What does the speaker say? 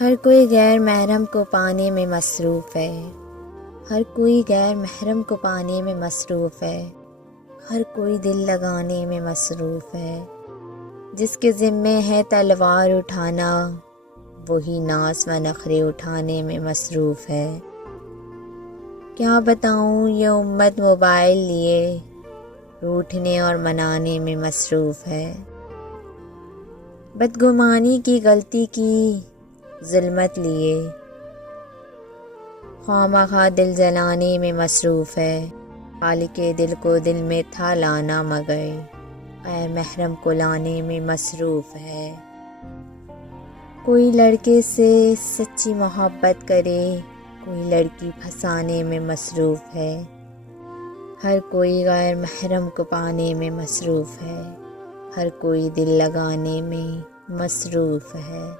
ہر کوئی غیر محرم کو پانے میں مصروف ہے، ہر کوئی غیر محرم کو پانے میں مصروف ہے، ہر کوئی دل لگانے میں مصروف ہے۔ جس کے ذمے ہے تلوار اٹھانا، وہی ناز و نخرے اٹھانے میں مصروف ہے۔ کیا بتاؤں یہ امت موبائل لیے روٹھنے اور منانے میں مصروف ہے۔ بدگمانی کی غلطی کی ظلمت لیے خواہ دل جلانے میں مصروف ہے۔ خالق دل کو دل میں تھا لانا، مگر غیر محرم کو لانے میں مصروف ہے۔ کوئی لڑکے سے سچی محبت کرے، کوئی لڑکی پھنسانے میں مصروف ہے۔ ہر کوئی غیر محرم کو پانے میں مصروف ہے، ہر کوئی دل لگانے میں مصروف ہے۔